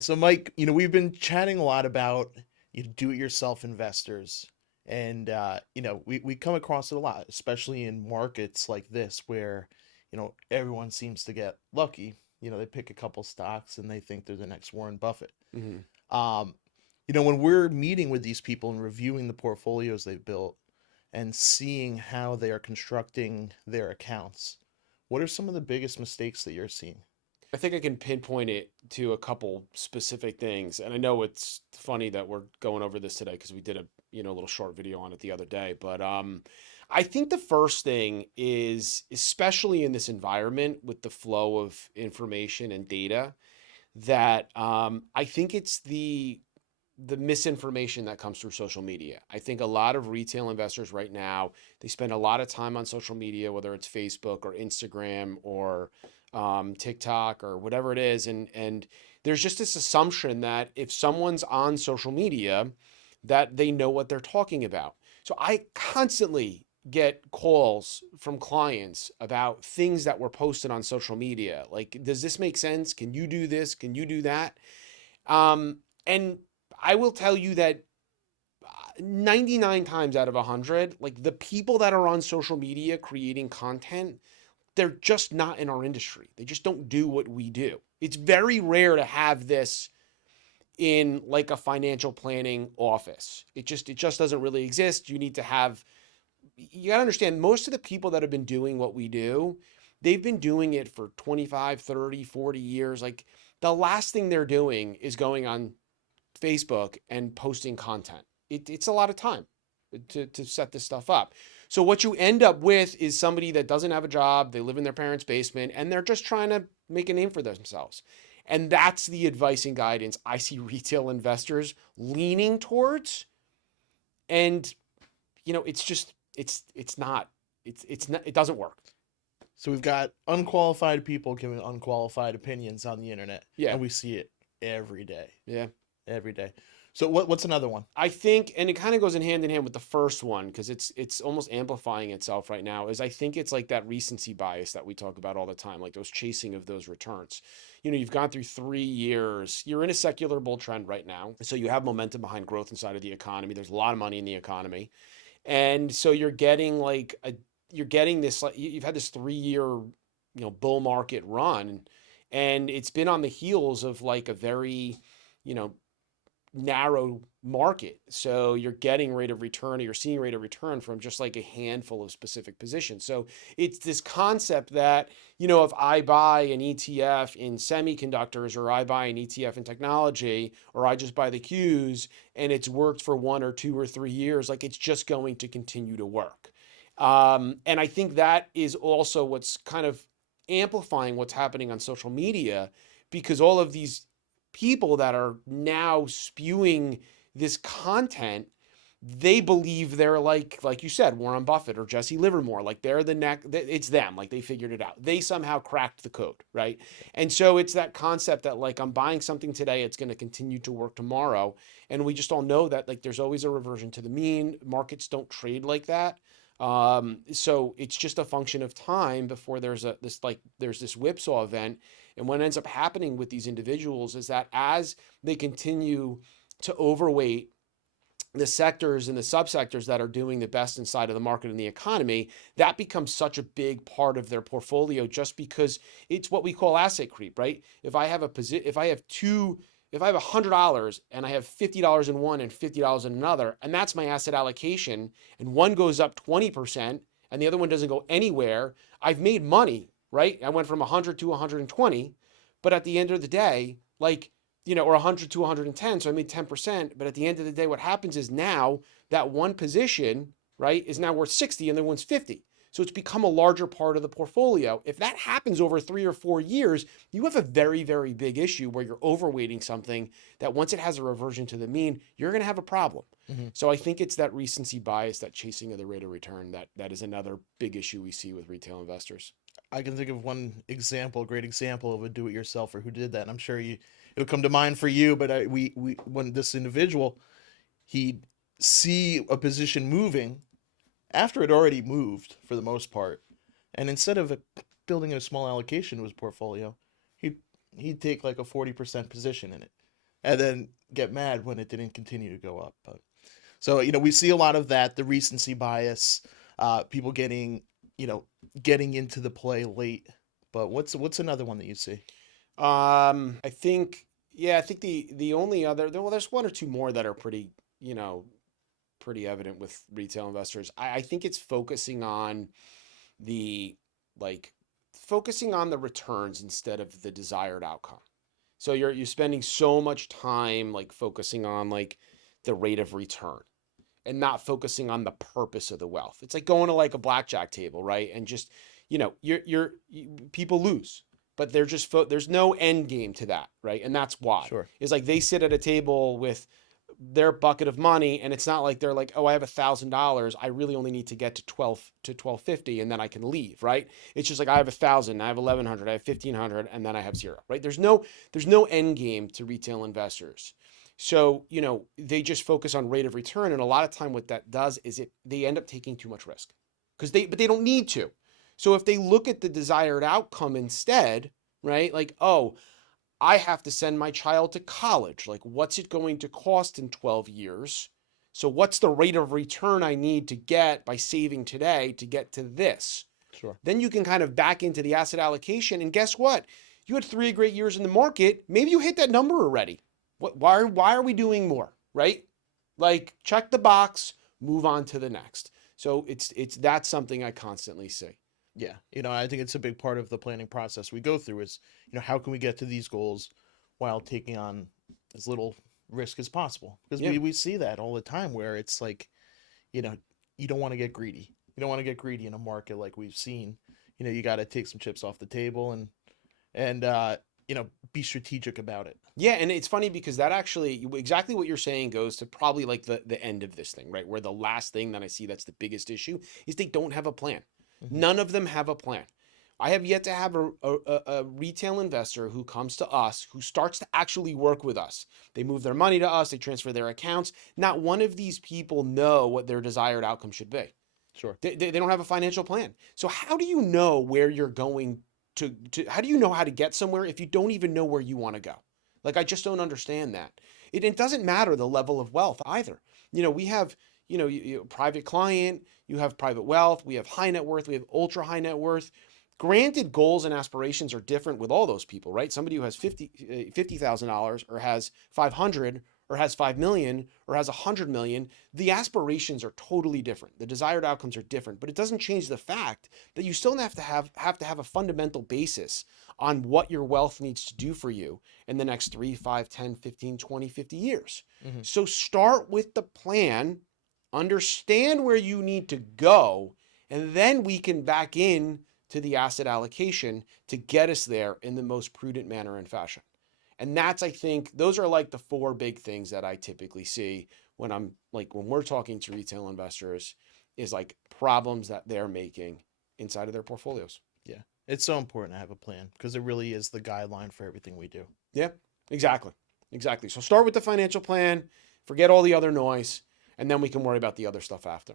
So, Mike, we've been chatting a lot about do-it-yourself investors, and we come across it a lot, especially in markets like this where everyone seems to get lucky. They pick a couple stocks and they think they're the next Warren Buffett. Hmm. Um, when we're meeting with these people and reviewing the portfolios they've built and seeing how they are constructing their accounts, what are some of the biggest mistakes that you're seeing? I think I can pinpoint it to a couple specific things. And I know it's funny that we're going over this today because we did a little short video on it the other day. But I think the first thing is, especially in this environment with the flow of information and data, that I think it's the misinformation that comes through social media. I think a lot of retail investors right now, they spend a lot of time on social media, whether it's Facebook or Instagram or TikTok or whatever it is. And there's just this assumption that if someone's on social media, that they know what they're talking about. So I constantly get calls from clients about things that were posted on social media. Like, does this make sense? Can you do this? Can you do that? And I will tell you that 99 times out of 100, like the people that are on social media creating content, they're just not in our industry. They just don't do what we do. It's very rare to have this in like a financial planning office. It just doesn't really exist. You got to understand, most of the people that have been doing what we do, they've been doing it for 25, 30, 40 years. Like the last thing they're doing is going on Facebook and posting content. It's a lot of time to set this stuff up. So what you end up with is somebody that doesn't have a job, they live in their parents' basement, and they're just trying to make a name for themselves. And that's the advice and guidance I see retail investors leaning towards. And it's just it's not it doesn't work. So we've got unqualified people giving unqualified opinions on the internet, Yeah. and we see it every day, Yeah. every day. So what's another one? I think, and it kind of goes in hand with the first one because it's almost amplifying itself right now. Is I think it's like that recency bias that we talk about all the time, like those chasing of those returns. You've gone through 3 years. You're in a secular bull trend right now, so you have momentum behind growth inside of the economy. There's a lot of money in the economy, and so you're getting this like you've had this 3 year bull market run, and it's been on the heels of like a very you know narrow market. So you're getting rate of return or you're seeing rate of return from just like a handful of specific positions. So it's this concept that, if I buy an ETF in semiconductors or I buy an ETF in technology or I just buy the Qs and it's worked for 1 or 2 or 3 years, like it's just going to continue to work. And I think that is also what's kind of amplifying what's happening on social media because all of these people that are now spewing this content, they believe they're like you said, Warren Buffett or Jesse Livermore, like they're the neck. It's them, like they figured it out. They somehow cracked the code, right? And so it's that concept that like I'm buying something today, it's going to continue to work tomorrow, and we just all know that like there's always a reversion to the mean. Markets don't trade like that. So it's just a function of time before there's this whipsaw event. And what ends up happening with these individuals is that as they continue to overweight the sectors and the subsectors that are doing the best inside of the market and the economy, that becomes such a big part of their portfolio just because it's what we call asset creep, right? If I have $100 and I have $50 in one and $50 in another, and that's my asset allocation, and one goes up 20% and the other one doesn't go anywhere, I've made money, right? I went from 100 to 120, but at the end of the day, or 100 to 110, so I made 10%, but at the end of the day what happens is now that one position, right, is now worth 60 and the one's 50. So it's become a larger part of the portfolio. If that happens over 3 or 4 years, you have a very, very big issue where you're overweighting something that once it has a reversion to the mean, you're going to have a problem. Mm-hmm. So I think it's that recency bias, that chasing of the rate of return, that is another big issue we see with retail investors. I can think of one example, a great example of a do-it-yourselfer who did that. And I'm sure it'll come to mind for you. But we when this individual, he'd see a position moving after it already moved for the most part, and instead of building a small allocation to his portfolio, he'd he'd take like a 40% position in it, and then get mad when it didn't continue to go up. But so, we see a lot of that, the recency bias, people getting, you know, getting into the play late. But what's another one that you see? I think, yeah, I think the only other, well, there's one or two more that are pretty, you know, pretty evident with retail investors. I think it's the like focusing on the returns instead of the desired outcome. So you're spending so much time like focusing on like the rate of return and not focusing on the purpose of the wealth. It's like going to like a blackjack table, right? And just, people lose, but they're just there's no end game to that, right? And that's why. Sure. It's like they sit at a table with their bucket of money, and it's not like they're like, oh, I have $1,000. I really only need to get to 1250, and then I can leave, right? It's just like I have 1,000, I have 1,100, I have 1,500, and then I have zero, right? There's no end game to retail investors. So, they just focus on rate of return. And a lot of time what that does is they end up taking too much risk but they don't need to. So if they look at the desired outcome instead, right? Like, oh, I have to send my child to college. Like, what's it going to cost in 12 years? So what's the rate of return I need to get by saving today to get to this? Sure. Then you can kind of back into the asset allocation. And guess what? You had 3 great years in the market. Maybe you hit that number already. Why are we doing more, right? Like, check the box, move on to the next. So that's something I constantly see. Yeah. I think it's a big part of the planning process we go through is, how can we get to these goals while taking on as little risk as possible? Because Yeah. we see that all the time where it's like, you know, you don't want to get greedy. You don't want to get greedy in a market like we've seen. You got to take some chips off the table and be strategic about it. Yeah, and it's funny because that actually exactly what you're saying goes to probably like the end of this thing, right? Where the last thing that I see that's the biggest issue is they don't have a plan. Hmm. None of them have a plan. I have yet to have a retail investor who comes to us, who starts to actually work with us. They move their money to us, they transfer their accounts. Not one of these people know what their desired outcome should be. Sure. They don't have a financial plan. So how do you know where you're going how do you know how to get somewhere if you don't even know where you want to go? Like, I just don't understand that. It doesn't matter the level of wealth either. We have, private client, you have private wealth, we have high net worth, we have ultra high net worth. Granted, goals and aspirations are different with all those people, right? Somebody who has $50,000 or has 500 or has 5 million or has 100 million, the aspirations are totally different. The desired outcomes are different, but it doesn't change the fact that you still have a fundamental basis on what your wealth needs to do for you in the next 3, 5, 10, 15, 20, 50 years. Hmm. So start with the plan, understand where you need to go, and then we can back in to the asset allocation to get us there in the most prudent manner and fashion. And that's, I think, those are like the four big things that I typically see when we're talking to retail investors is like problems that they're making inside of their portfolios. Yeah. It's so important to have a plan because it really is the guideline for everything we do. Yeah, exactly. Exactly. So start with the financial plan, forget all the other noise, and then we can worry about the other stuff after.